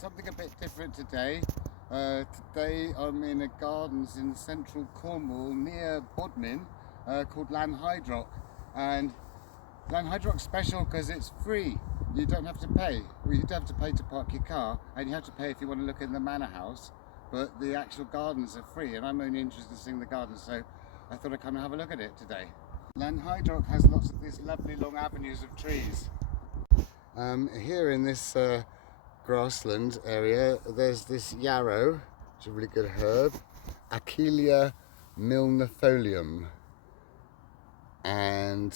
something a bit different today. Today I'm in a gardens in Central Cornwall near Bodmin called Lanhydrock, and Lanhydrock's special because it's free. You don't have to pay. Well, you do have to pay to park your car, and you have to pay if you want to look in the manor house, but the actual gardens are free, and I'm only interested in seeing the gardens, so I thought I'd come and have a look at it today. Lanhydrock has lots of these lovely long avenues of trees. Here in this grassland area, there's this yarrow, which is a really good herb, Achillea milnifolium. And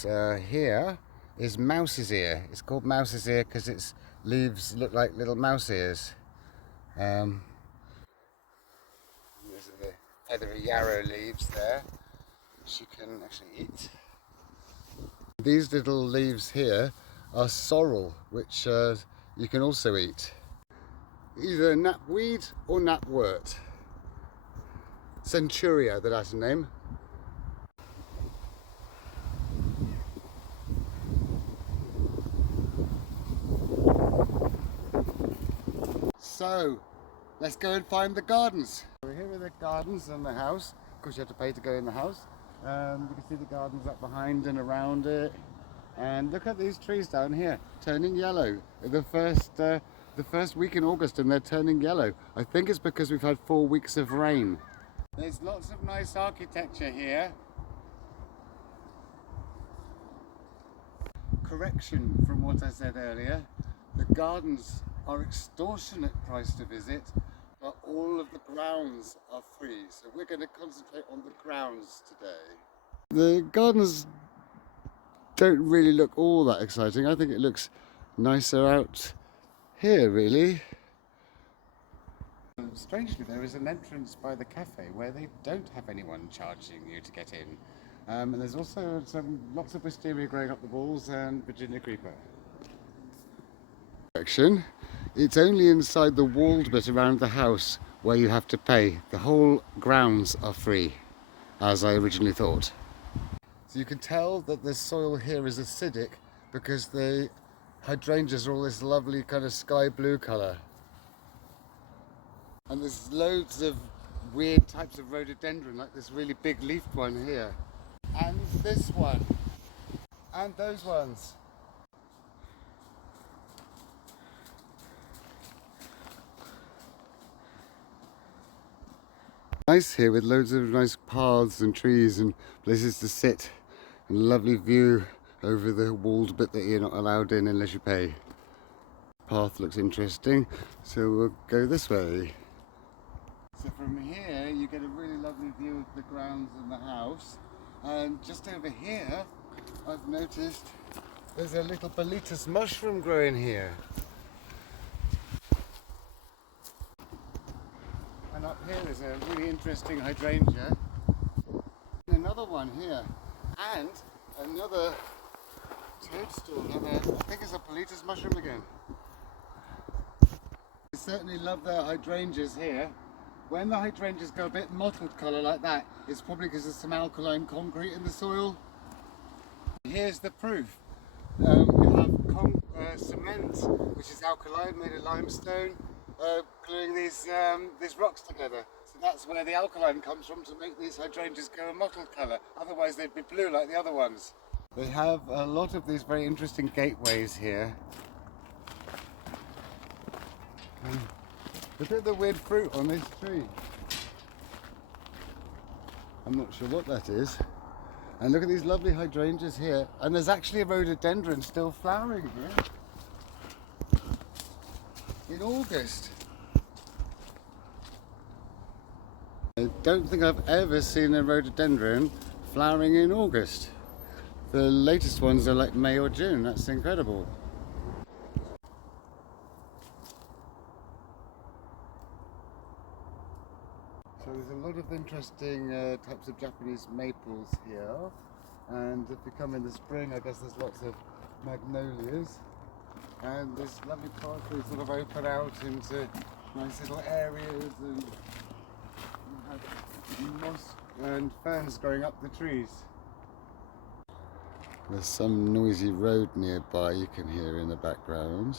here is mouse's ear. It's called mouse's ear because its leaves look like little mouse ears. There's the feathery yarrow leaves there, which you can actually eat. These little leaves here are sorrel, which you can also eat. Either knapweed or knapwort. Centuria, the Latin name. So, let's go and find the gardens. We're here with the gardens and the house. Of course, you have to pay to go in the house. You can see the gardens up behind and around it. And look at these trees down here, turning yellow. The first week in August, and they're turning yellow. I think it's because we've had 4 weeks of rain. There's lots of nice architecture here. Correction from what I said earlier. The gardens are extortionate price to visit, but all of the grounds are free. So we're going to concentrate on the grounds today. The gardens don't really look all that exciting. I think it looks nicer out here, really. Strangely, there is an entrance by the cafe where they don't have anyone charging you to get in. And there's also lots of wisteria growing up the walls and Virginia creeper. It's only inside the walled bit around the house where you have to pay. The whole grounds are free, as I originally thought. So you can tell that the soil here is acidic because the hydrangeas are all this lovely kind of sky blue colour. And there's loads of weird types of rhododendron, like this really big leafed one here. And this one. And those ones. Nice here with loads of nice paths and trees and places to sit, and a lovely view over the walled bit that you're not allowed in unless you pay. Path looks interesting, so we'll go this way. So from here you get a really lovely view of the grounds and the house, and just over here I've noticed there's a little boletus mushroom growing here. And up here there's a really interesting hydrangea. And another one here. And another toadstool. I think it's a boletus mushroom again. I certainly love the hydrangeas here. When the hydrangeas go a bit mottled colour like that, it's probably because there's some alkaline concrete in the soil. Here's the proof. You have cement, which is alkaline, made of limestone, gluing these rocks together. So that's where the alkaline comes from, to make these hydrangeas go a mottled colour. Otherwise they'd be blue like the other ones. They have a lot of these very interesting gateways here. Look at the weird fruit on this tree. I'm not sure what that is. And look at these lovely hydrangeas here. And there's actually a rhododendron still flowering here in August. I don't think I've ever seen a rhododendron flowering in August. The latest ones are like May or June. That's incredible. So there's a lot of interesting types of Japanese maples here, and if you come in the spring, I guess there's lots of magnolias, and this lovely pathway sort of open out into nice little areas, and you have moss and ferns growing up the trees. There's some noisy road nearby you can hear in the background.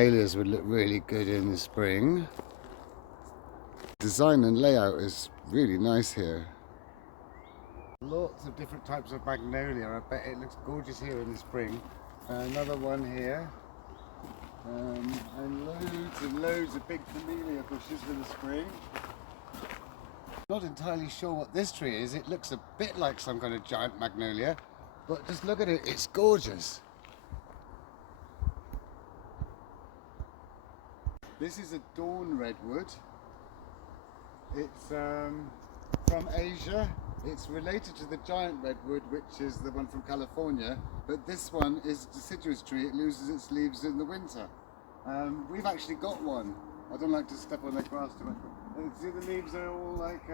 Dahlias would look really good in the spring. Design and layout is really nice here. Lots of different types of magnolia. I bet it looks gorgeous here in the spring. Another one here. And loads of big camellia bushes for the spring. Not entirely sure what this tree is. It looks a bit like some kind of giant magnolia, but just look at it, it's gorgeous. This is a dawn redwood. It's from Asia. It's related to the giant redwood, which is the one from California, but this one is a deciduous tree. It loses its leaves in the winter. We've actually got one. I don't like to step on the grass too much. See, the leaves are all like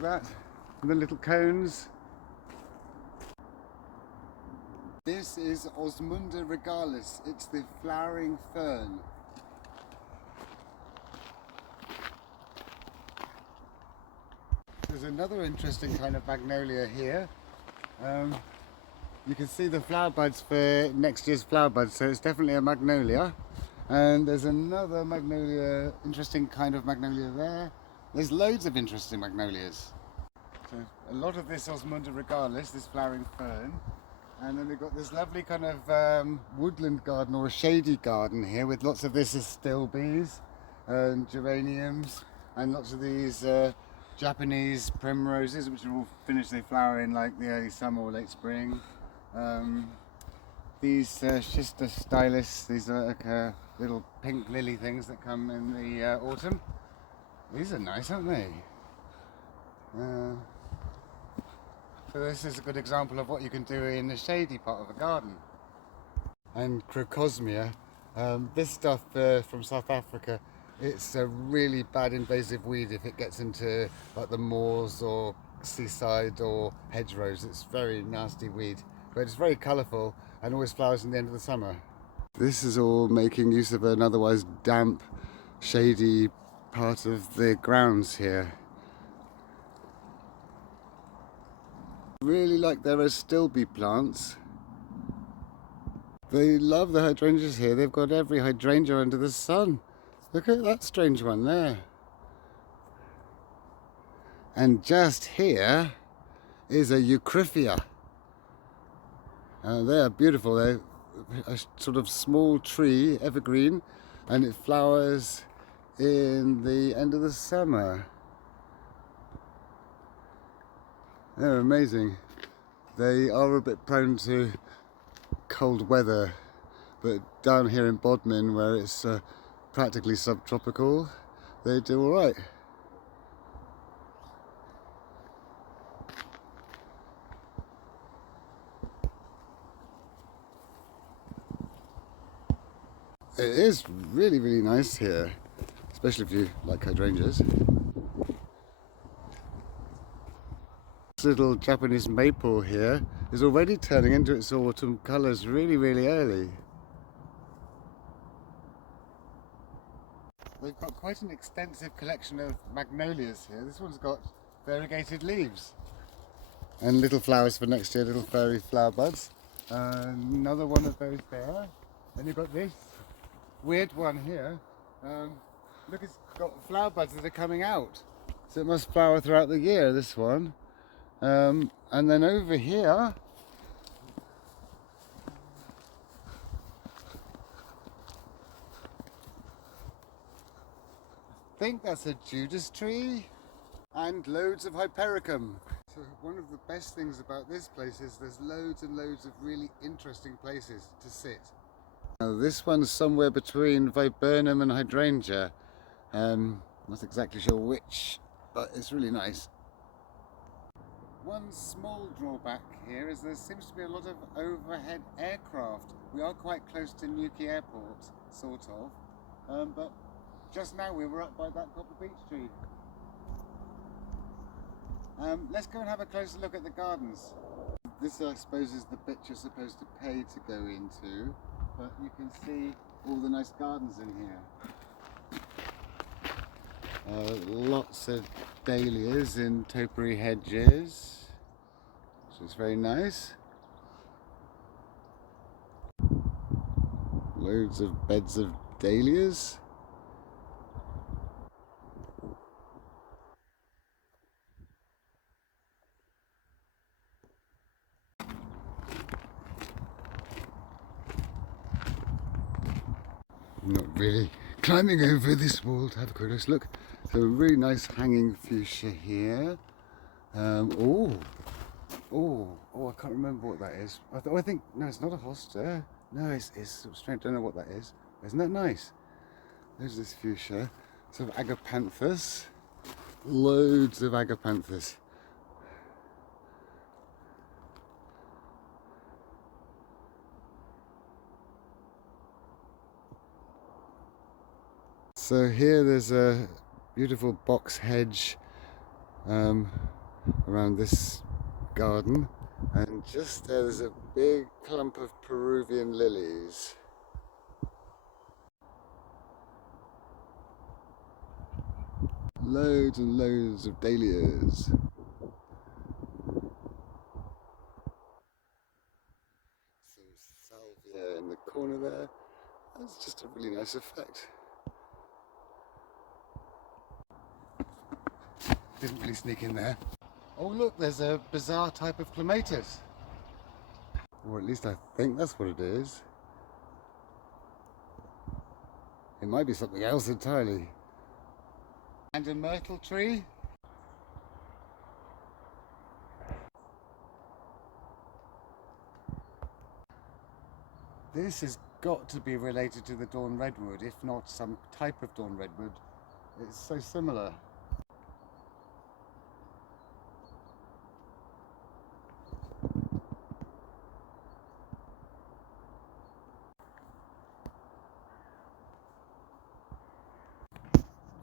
that, and the little cones. This is Osmunda regalis. It's the flowering fern. There's another interesting kind of magnolia here. You can see the flower buds for next year's flower buds, so it's definitely a magnolia. And there's another magnolia, interesting kind of magnolia there. There's loads of interesting magnolias. So a lot of this Osmunda regalis, this flowering fern. And then we've got this lovely kind of woodland garden or a shady garden here with lots of this astilbes and geraniums and lots of these Japanese primroses, which are all finished. They flower in like the early summer or late spring. These Schista stylis, these are like little pink lily things that come in the autumn. These are nice, aren't they? So this is a good example of what you can do in the shady part of a garden. And crocosmia, this stuff from South Africa, it's a really bad invasive weed if it gets into like the moors or seaside or hedgerows. It's a very nasty weed, but it's very colourful and always flowers in the end of the summer. This is all making use of an otherwise damp, shady part of the grounds here. Really like their astilbe plants. They love the hydrangeas here. They've got every hydrangea under the sun. Look at that strange one there. And just here is a eucryphia. They are beautiful. They're a sort of small tree, evergreen, and it flowers in the end of the summer. They're amazing. They are a bit prone to cold weather, but down here in Bodmin, where it's practically subtropical, they do all right. It is really, really nice here, especially if you like hydrangeas. This little Japanese maple here is already turning into its autumn colours really, really early. They've got quite an extensive collection of magnolias here. This one's got variegated leaves and little flowers for next year, little fairy flower buds. Another one of those there. And you've got this weird one here. Look, it's got flower buds that are coming out. So it must flower throughout the year, this one. And then over here, I think that's a Judas tree and loads of hypericum. So one of the best things about this place is there's loads and loads of really interesting places to sit. Now this one's somewhere between viburnum and hydrangea. Not exactly sure which, but it's really nice. One small drawback here is there seems to be a lot of overhead aircraft. We are quite close to Newquay Airport, sort of, but just now we were up by that copper beech tree. Let's go and have a closer look at the gardens. This, I suppose, is the bit you're supposed to pay to go into, but you can see all the nice gardens in here. Lots of dahlias in topiary hedges, which is very nice. Loads of beds of dahlias. Not really climbing over this wall to have a close look. So a really nice hanging fuchsia here. Oh, I can't remember what that is. I think, no, it's not a hosta. No, it's sort of strange. I don't know what that is. Isn't that nice? There's this fuchsia. Sort of agapanthus. Loads of agapanthus. So here there's a beautiful box hedge around this garden, and just there's a big clump of Peruvian lilies. Loads and loads of dahlias. Some salvia in the corner there. That's just a really nice effect. Didn't really sneak in there. Oh look, there's a bizarre type of clematis. Or at least I think that's what it is. It might be something else entirely. And a myrtle tree. This has got to be related to the dawn redwood, if not some type of dawn redwood. It's so similar.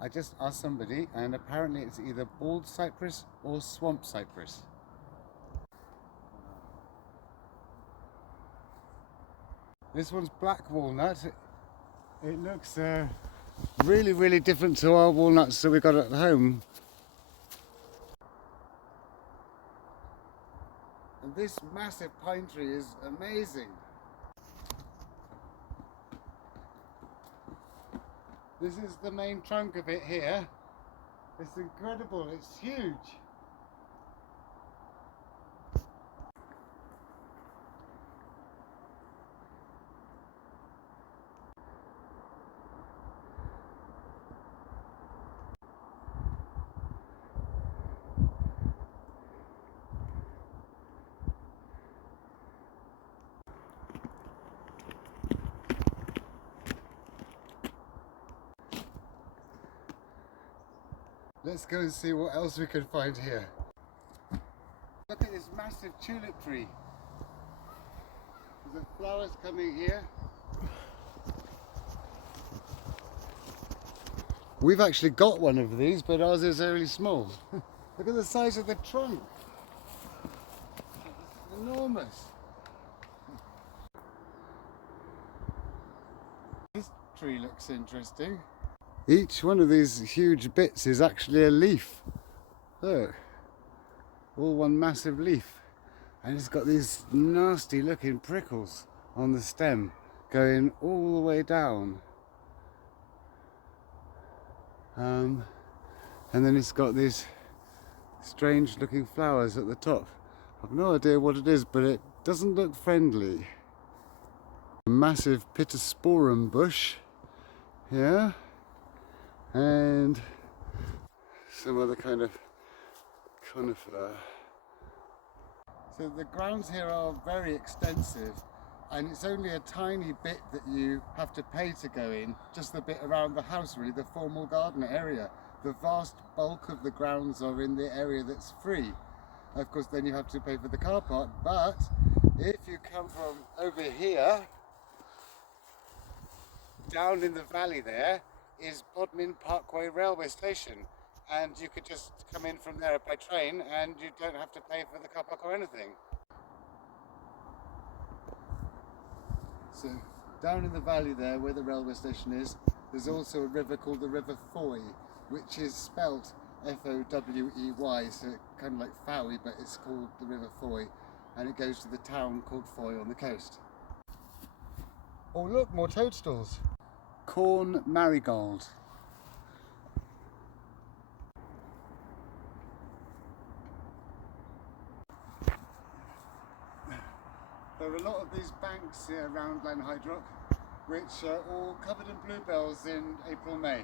I just asked somebody, and apparently it's either bald cypress or swamp cypress. This one's black walnut. It looks really, really different to our walnuts that we got at home. And this massive pine tree is amazing. This is the main trunk of it here. It's incredible, it's huge. Let's go and see what else we can find here. Look at this massive tulip tree. There's flowers coming here. We've actually got one of these, but ours is really small. Look at the size of the trunk. It's enormous. This tree looks interesting. Each one of these huge bits is actually a leaf. Look, all one massive leaf. And it's got these nasty looking prickles on the stem going all the way down. And then it's got these strange looking flowers at the top. I've no idea what it is, but it doesn't look friendly. A massive pittosporum bush here. And some other kind of conifer. So the grounds here are very extensive, and it's only a tiny bit that you have to pay to go in, just the bit around the house really, the formal garden area. The vast bulk of the grounds are in the area that's free. Of course then you have to pay for the car park, but if you come from over here, down in the valley there, is Bodmin Parkway railway station, and you could just come in from there by train and you don't have to pay for the car park or anything. So down in the valley there where the railway station is, there's also a river called the River Foy, which is spelt F-O-W-E-Y, so kind of like Fowey, but it's called the River Foy, and it goes to the town called Foy on the coast. Oh look, more toadstools. Corn marigold. There are a lot of these banks here around Lanhydrock which are all covered in bluebells in April, May.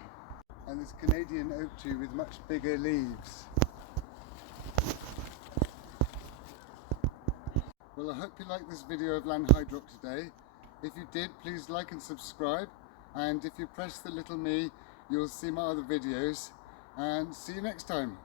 And this Canadian oak tree with much bigger leaves. Well, I hope you liked this video of Lanhydrock today. If you did, please like and subscribe. And if you press the little me, you'll see my other videos. And see you next time.